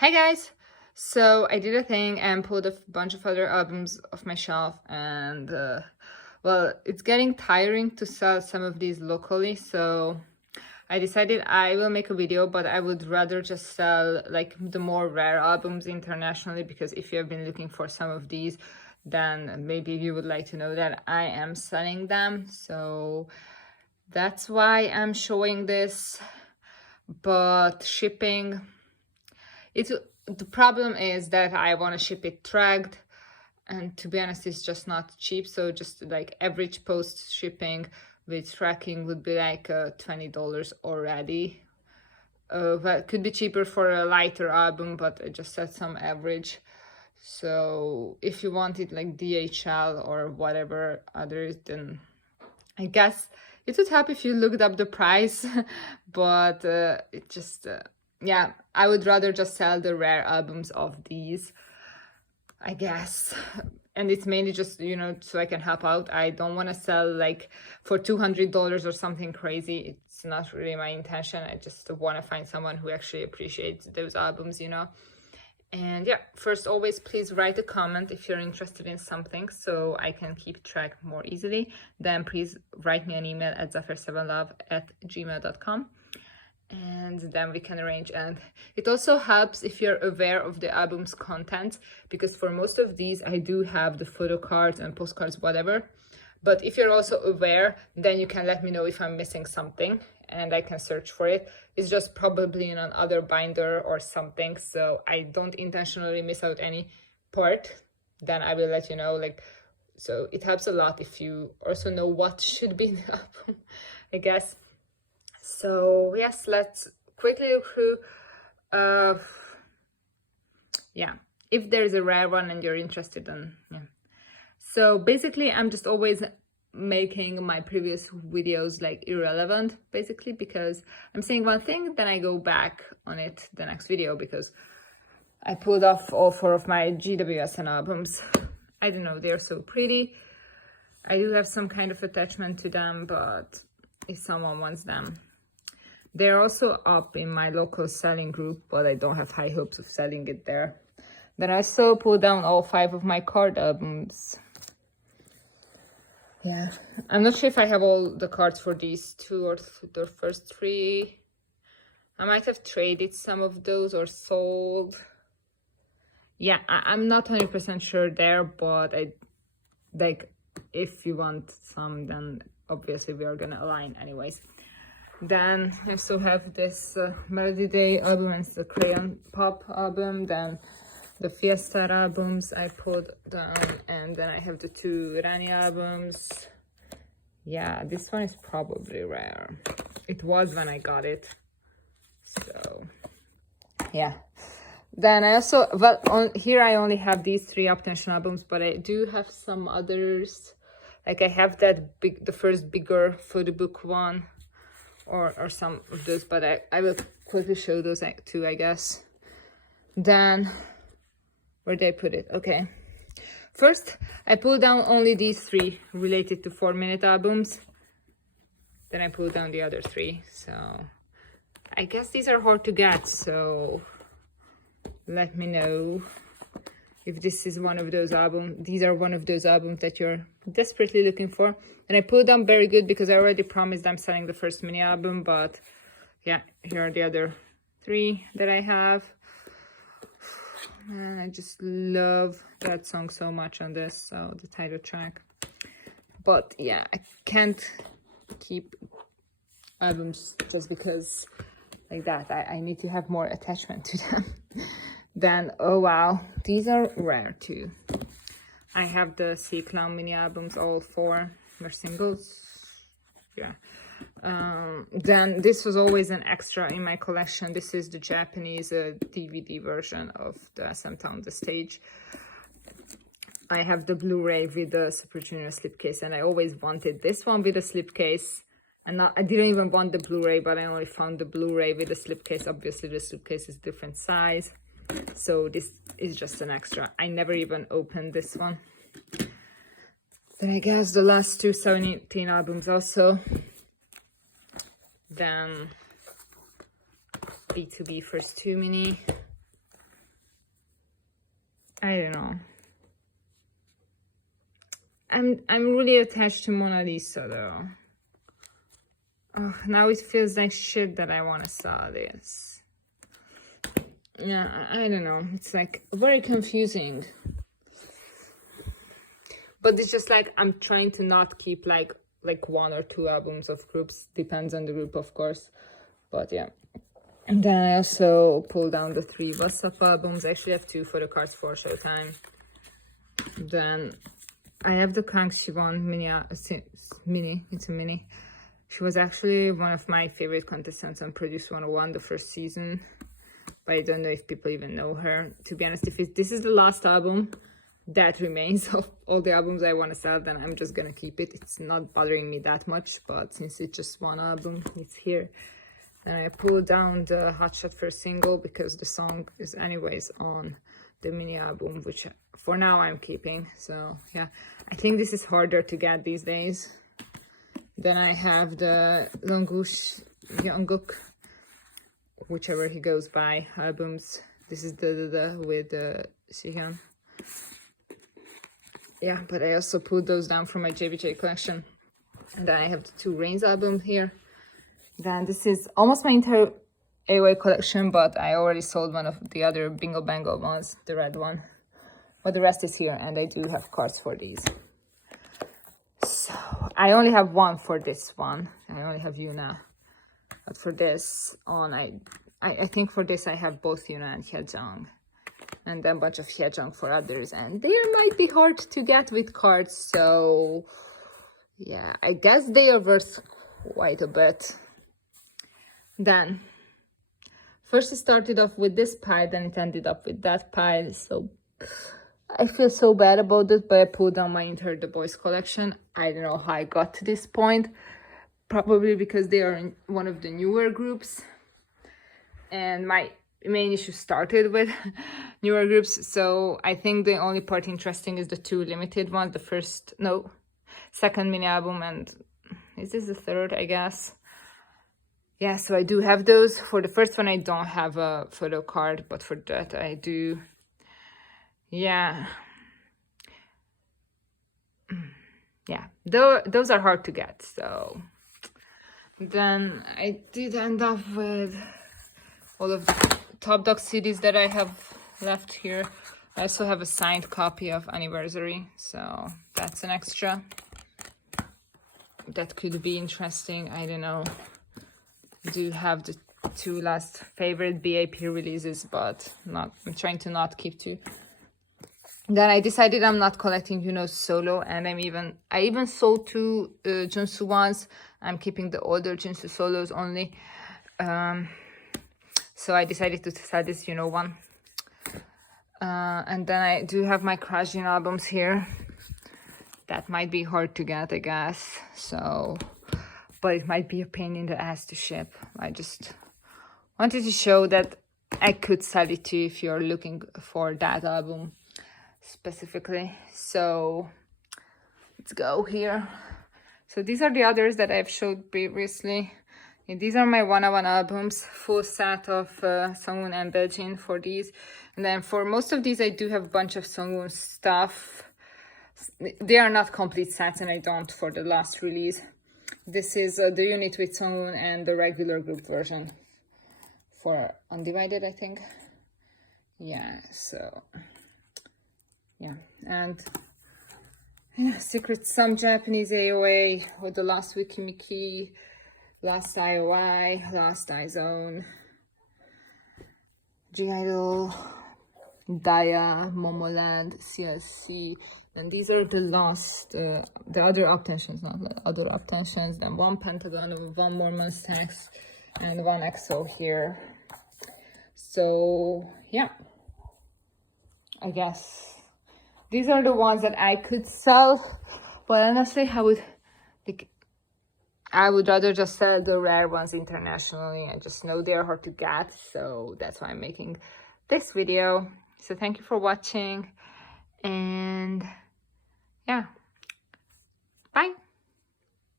Hey guys! So I did a thing and pulled a bunch of other albums off my shelf, and well, it's getting tiring to sell some of these locally, so I decided I will make a video, but I would rather just sell like the more rare albums internationally, because if you have been looking for some of these, then maybe you would like to know that I am selling them. So that's why I'm showing this. But shipping, the problem is that I want to ship it tracked, and to be honest, it's just not cheap. So just like average post shipping with tracking would be like $20 already. But could be cheaper for a lighter album, but I just set some average. So if you want it like DHL or whatever others, then I guess it would help if you looked up the price. But it just yeah, I would rather just sell the rare albums of these, I guess. And it's mainly just, so I can help out. I don't want to sell like for $200 or something crazy. It's not really my intention. I just want to find someone who actually appreciates those albums. And yeah, first, always please write a comment if you're interested in something so I can keep track more easily. Then please write me an email at zafir7love@gmail.com, and then we can arrange. And it also helps if you're aware of the album's content, because for most of these I do have the photo cards and postcards, whatever. But if you're also aware, then you can let me know if I'm missing something and I can search for it. It's just probably in another binder or something, so I don't intentionally miss out any part. Then I will let you know. So it helps a lot if you also know what should be in the album, I guess. So yes, let's quickly look through. Yeah, if there's a rare one and you're interested, then yeah. So basically, I'm just always making my previous videos like irrelevant, basically, because I'm saying one thing, then I go back on it the next video, because I pulled off all 4 of my GWSN albums. I don't know, they're so pretty. I do have some kind of attachment to them, but if someone wants them. They're also up in my local selling group, but I don't have high hopes of selling it there. Then I also pulled down all 5 of my card albums. Yeah, I'm not sure if I have all the cards for these 2 or the first 3. I might have traded some of those or sold. Yeah, I'm not 100% sure there, but if you want some, then obviously we are gonna align anyways. Then I also have this Melody Day album, and it's the Crayon Pop album. Then the Fiesta albums I put down, and then I have the 2 Rani albums. Yeah, this one is probably rare. It was when I got it. So yeah. Then I also, here I only have these 3 Uptension albums, but I do have some others. Like I have the first bigger photo book one, or some of those, but I will quickly show those too, I guess. Then where did I put it? Okay. First, I pulled down only these 3 related to 4-minute albums. Then I pulled down the other 3. So I guess these are hard to get. So let me know if this is one of those albums. These are one of those albums that you're desperately looking for. And I pulled down Very Good because I already promised I'm selling the first mini album. But yeah, here are the other 3 that I have. And I just love that song so much on this, so the title track. But yeah, I can't keep albums just because like that. I need to have more attachment to them. Then, oh wow, these are rare too. I have the Sea Clown mini albums, all 4. They're singles. Yeah. Then this was always an extra in my collection. This is the Japanese DVD version of the SMTown The Stage. I have the Blu-ray with the Super Junior slipcase, and I always wanted this one with a slipcase. And I didn't even want the Blu-ray, but I only found the Blu-ray with the slipcase. Obviously, the slipcase is different size, so this is just an extra. I never even opened this one. Then I guess the last 2 17 albums also. Then B2B first 2 mini. I don't know. I'm really attached to Mona Lisa though. Oh, now it feels like shit that I want to sell this. Yeah, I don't know. It's like very confusing. But it's just like I'm trying to not keep like 1 or 2 albums of groups. Depends on the group, of course. But yeah. And then I also pulled down the 3 What's Up albums. I actually have 2 for the cards for Showtime. Then I have the Kang Siwon mini. It's a mini. She was actually one of my favorite contestants on Produce 101 the first season. But I don't know if people even know her. To be honest, if this is the last album that remains of all the albums I want to sell, then I'm just gonna keep it. It's not bothering me that much, but since it's just 1 album, it's here. And I pulled down the Hotshot first single because the song is anyways on the mini album, which for now I'm keeping. So yeah, I think this is harder to get these days. Then I have the Jungkook, whichever he goes by, albums. This is the with Sihyun. Yeah, but I also put those down from my JBJ collection. And then I have the 2 Rains album here. Then this is almost my entire AOA collection, but I already sold one of the other Bingo Bango ones, the red one. But the rest is here, and I do have cards for these. So I only have 1 for this one. I only have Yuna. But for this on, I think for this I have both Yuna and Hyejong. And then a bunch of Hyejong for others. And they might be hard to get with cards, so yeah, I guess they are worth quite a bit. Then, first it started off with this pile, then it ended up with that pile, so I feel so bad about it, but I pulled down my entire The Boyz collection. I don't know how I got to this point, probably because they are in one of the newer groups, and my main issue started with newer groups, so I think the only part interesting is the 2 limited ones, second mini album, and is this the 3rd, I guess? Yeah, so I do have those. For the first one, I don't have a photo card, but for that I do. Yeah. Yeah, those are hard to get, so. Then I did end up with all of the Top Dog CDs that I have left here. I also have a signed copy of Anniversary, so that's an extra. That could be interesting, I don't know. Do have the 2 last favorite b.a.p releases, but I'm trying to not keep 2. Then I decided I'm not collecting, solo, and I even sold 2 Junsu ones. I'm keeping the older Junsu solos only. So I decided to sell this one. And then I do have my Krajin albums here. That might be hard to get, I guess. So, but it might be a pain in the ass to ship. I just wanted to show that I could sell it to you if you're looking for that album specifically. So let's go here. So these are the others that I've showed previously. And these are my 101 albums, full set of Sungwoon and Beijing for these. And then for most of these, I do have a bunch of Sungwoon stuff. They are not complete sets, and I don't for the last release. This is the unit with Sungwoon and the regular group version for Undivided, I think. Yeah, so yeah, and yeah, some Japanese AOA with the last Wikimiki, last IOI, last iZone, G-Idol, Daya, Momoland, CSC, and these are the last, the other obtentions, not the other obtentions, then 1 Pentagon, 1 Mormon Stacks, and 1 EXO here. So yeah, I guess these are the ones that I could sell, but honestly, I would rather just sell the rare ones internationally. I just know they're hard to get, so that's why I'm making this video. So thank you for watching, and yeah, bye.